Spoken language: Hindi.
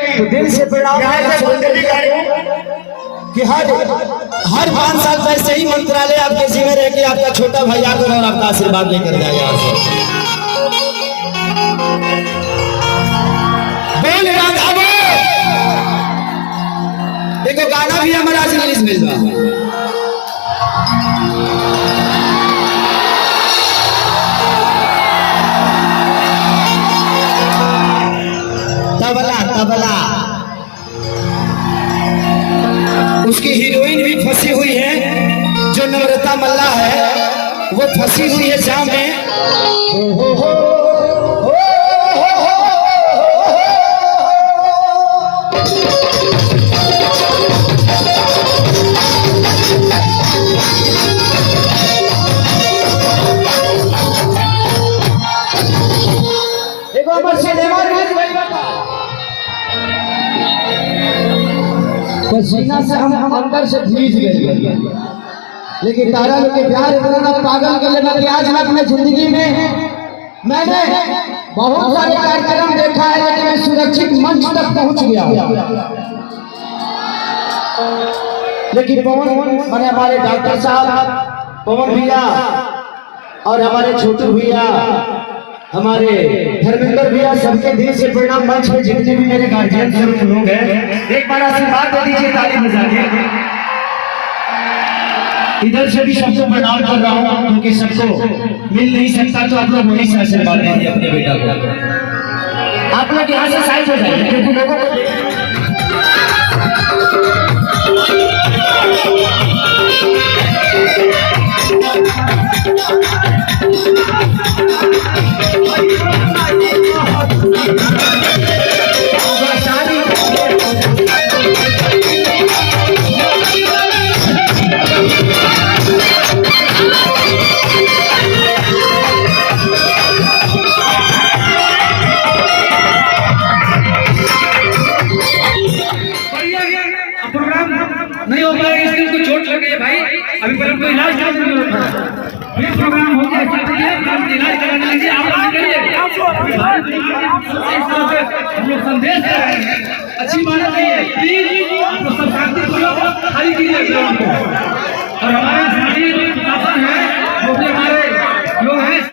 तो दिल से प्रणाम कि हर 5 साल पर सही मंत्रालय आपके जिम्मे रहे कि आपका छोटा भाई आकर और आपका आशीर्वाद लेकर जाए यहाँ से। बोल राधा बोल। देखो गाना भी हमारा आज रिलीज मिल रहा है। तबला तबला उसकी हीरोइन भी फंसी हुई है, जो नम्रता मल्ला है वो फंसी हुई है जाम में। देखो अमर सिनेमा पसीना से हम अंदर से भीज गए, लेकिन तारा लोग के प्यार इतना पागल कर लेना कि आज मैं अपने जिंदगी में मैंने बहुत सारे कार्यक्रम देखा है, लेकिन मैं सुरक्षित मंच तक पहुंच गया। लेकिन पवन मैंने हमारे डॉक्टर साहब पवन भैया और हमारे छोटू भैया, हमारे धर्मेंद्र भैया, सबके दिल से प्रणाम। मंच में जितने भी मेरे गार्जियन सब लोग हैं, एक बार आशीर्वाद दे दीजिए ताली बजा के। इधर से भी सबको प्रणाम कर रहा हूँ, क्योंकि सबको मिल नहीं सकता, तो आप लोग वहीं से आशीर्वाद दीजिए अपने बेटा को। आप लोग यहाँ से साइड हो जाइए, क्योंकि लोगों को नहीं हो पाएगा, इसलिए को चोट लग गई है भाई। अभी पर हमको इलाज कराने की जरूरत है। ये प्रोग्राम हो गया, इलाज कराने लीजिए। आप लोग निकलिए, हम लोग संदेश दे रहे हैं, अच्छी बात नहीं है। प्लीज आप लोग सब शांतिपूर्वक खाली कीजिए ग्राउंड को। और हमारे